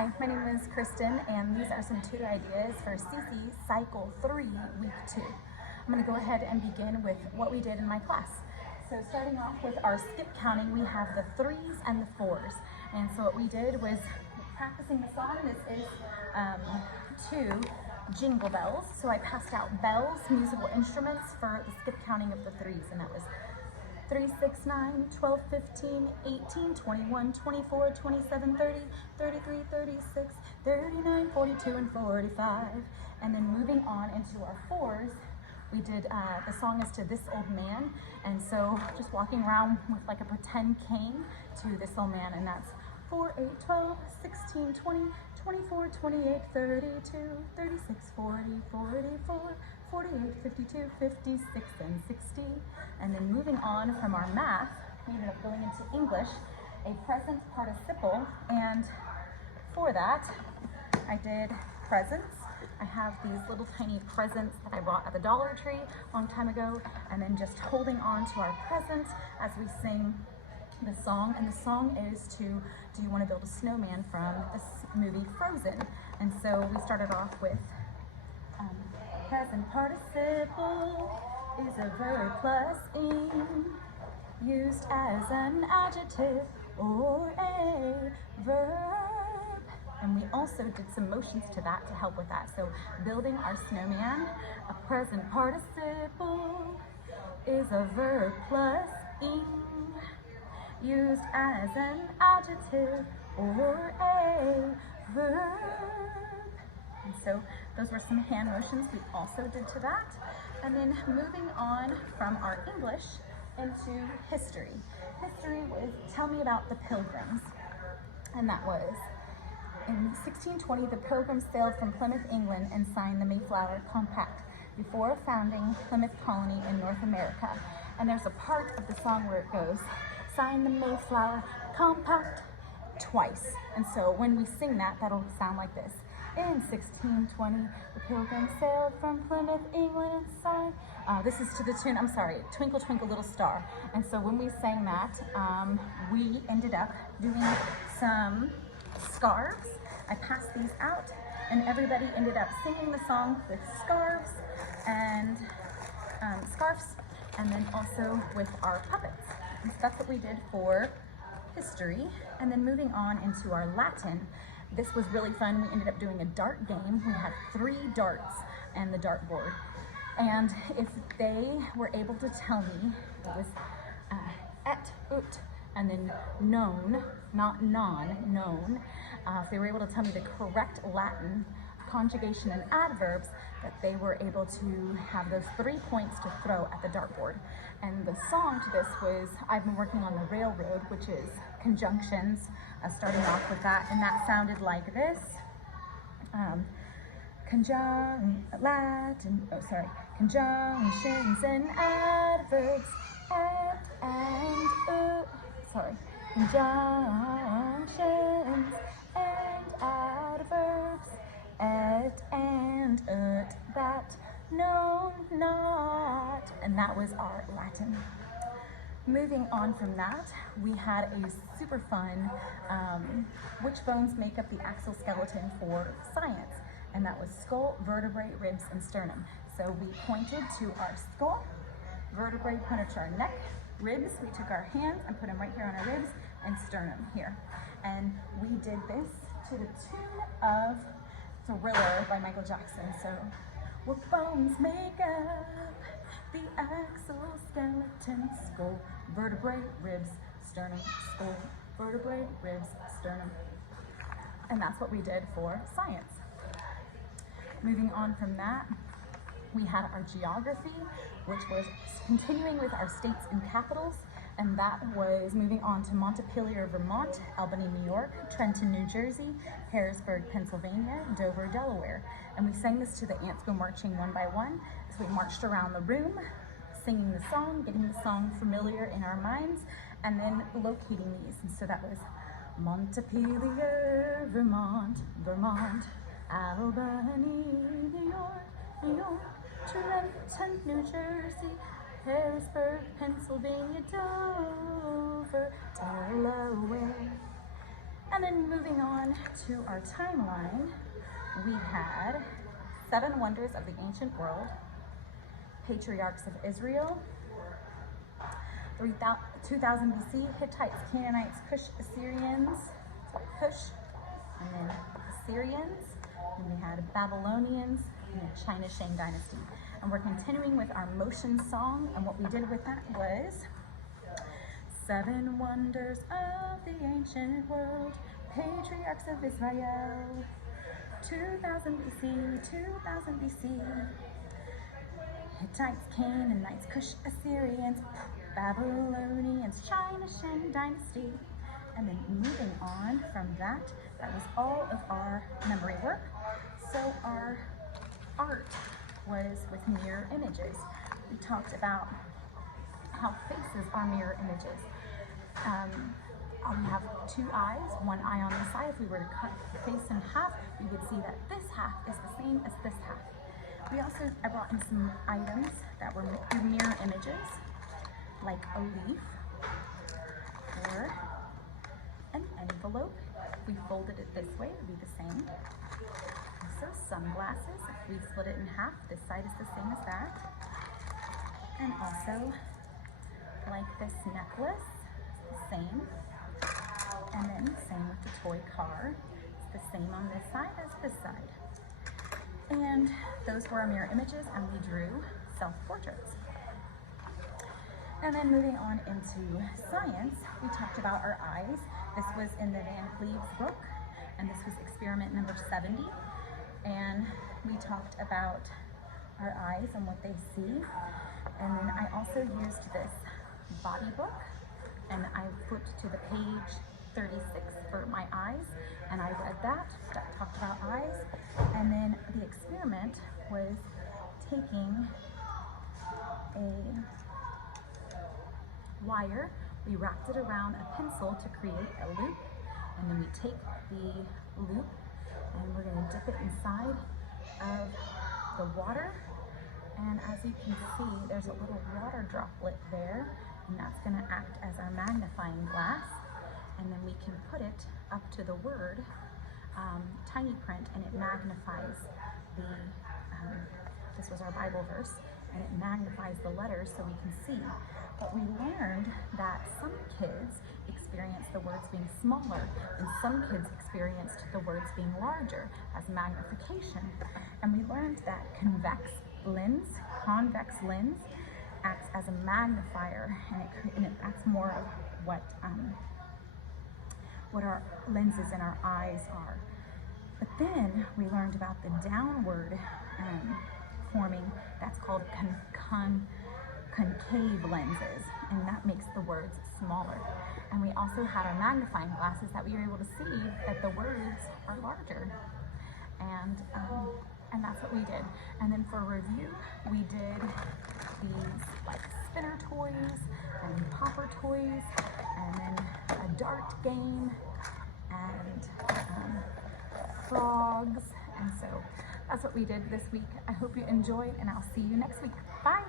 Hi, my name is Kristen, and these are some tutor ideas for CC Cycle 3, Week 2. I'm going to go ahead and begin with what we did in my class. So starting off with our skip counting, we have the 3s and the 4s. And so what we did was practicing the song. This is to Jingle Bells. So I passed out bells, musical instruments, for the skip counting of the 3s, and that was 3, 6, 9, 12, 15, 18, 21, 24, 27, 30, 33, 36, 39, 42, and 45. And then moving on into our 4s, we did, the song is to This Old Man. And so just walking around with like a pretend cane to This Old Man, and that's 4, 8, 12, 16, 20, 24, 28, 32, 36, 40, 44, 48, 52, 56, and 60. And then moving on from our math, we ended up going into English, a present participle. And for that, I did presents. I have these little tiny presents that I bought at the Dollar Tree a long time ago, and then just holding on to our present as we sing the song. And the song is to Do You Want to Build a Snowman from this movie Frozen. And so we started off with present participle is a verb plus ing, used as an adjective or a verb. And we also did some motions to that to help with that. So building our snowman, a present participle is a verb plus ing, used as an adjective or a verb. And so those were some hand motions we also did to that. And then moving on from our English into history. History was Tell Me About the Pilgrims. And that was in 1620, the Pilgrims sailed from Plymouth, England, and signed the Mayflower Compact before founding Plymouth Colony in North America. And there's a part of the song where it goes, sign the Mayflower Compact twice. And so when we sing that, that'll sound like this. In 1620, the Pilgrims sailed from Plymouth, England, and signed. This is to the tune, I'm sorry, Twinkle Twinkle Little Star. And so when we sang that, we ended up doing some scarves. I passed these out, and everybody ended up singing the song with scarves and scarves, and then also with our puppets. And so that's what we did for history. And then moving on into our Latin. This was really fun. We ended up doing a dart game. We had 3 darts and the dartboard. And if they were able to tell me, it was et, ut, and then known, not non, known. If they were able to tell me the correct Latin conjugation and adverbs, that they were able to have those 3 points to throw at the dartboard. And the song to this was, I've been working on the railroad, which is conjunctions, starting off with that, and that sounded like this. Conjunctions and adverbs, et and ut. Conjunctions and adverbs, et and ut, that, no, not. And that was our Latin. Moving on from that, we had a super fun, which bones make up the exoskeleton for science? And that was skull, vertebrae, ribs, and sternum. So we pointed to our skull, vertebrae pointed to our neck, ribs, we took our hands and put them right here on our ribs, and sternum here. And we did this to the tune of Thriller by Michael Jackson. So what bones make up the exoskeleton? Skull, vertebrae, ribs, sternum, skull, vertebrae, ribs, sternum. And that's what we did for science. Moving on from that, we had our geography, which was continuing with our states and capitals, and that was moving on to Montpelier, Vermont, Albany, New York, Trenton, New Jersey, Harrisburg, Pennsylvania, Dover, Delaware. And we sang this to the ants go marching one by one. So we marched around the room, singing the song, getting the song familiar in our minds, and then locating these. And so that was Montpelier, Vermont, Vermont, Albany, New York, New York, Trenton, New Jersey, Harrisburg, Pennsylvania, Dover, Delaware. And then moving on to our timeline, we had 7 wonders of the ancient world, patriarchs of Israel, 2000 BC, Hittites, Canaanites, Cush, Assyrians, and then Assyrians, and we had Babylonians, and the China Shang Dynasty. And we're continuing with our motion song, and what we did with that was 7 wonders of the ancient world, patriarchs of Israel, 2000 BC, 2000 BC, Hittites, Canaanites, Cush, Assyrians, Babylonians, China Shang Dynasty. And then moving on from that, that was all of our memory work. So our art was with mirror images. We talked about how faces are mirror images. We have 2 eyes, 1 eye on the side. If we were to cut the face in half, we would see that this half is the same as this half. I brought in some items that were mirror images, like a leaf or an envelope. If we folded it this way, it would be the same. Also sunglasses. If we split it in half, this side is the same as that. And also, like this necklace, it's the same. And then same with the toy car. It's the same on this side as this side. And those were our mirror images, and we drew self-portraits. And then moving on into science, we talked about our eyes. This was in the Van Cleve's book, and this was experiment number 70. And we talked about our eyes and what they see. And then I also used this body book, and I flipped to the page 36 for my eyes, and I read that talked about eyes. And then the experiment was taking a wire, we wrapped it around a pencil to create a loop, and then we take the loop and we're going to dip it inside of the water, and as you can see, there's a little water droplet there, and that's going to act as our magnifying glass. And then we can put it up to the word tiny print, and it magnifies this was our Bible verse, and it magnifies the letters so we can see. But we learned that some kids experienced the words being smaller, and some kids experienced the words being larger as magnification. And we learned that convex lens acts as a magnifier, and it acts more of what our lenses in our eyes are. But then we learned about the downward forming, that's called concave lenses, and that makes the words smaller. And we also had our magnifying glasses that we were able to see that the words are larger. And that's what we did. And then for review, we did these like spinner toys and popper toys, and then a dart game, and frogs. And so that's what we did this week. I hope you enjoyed, and I'll see you next week. Bye.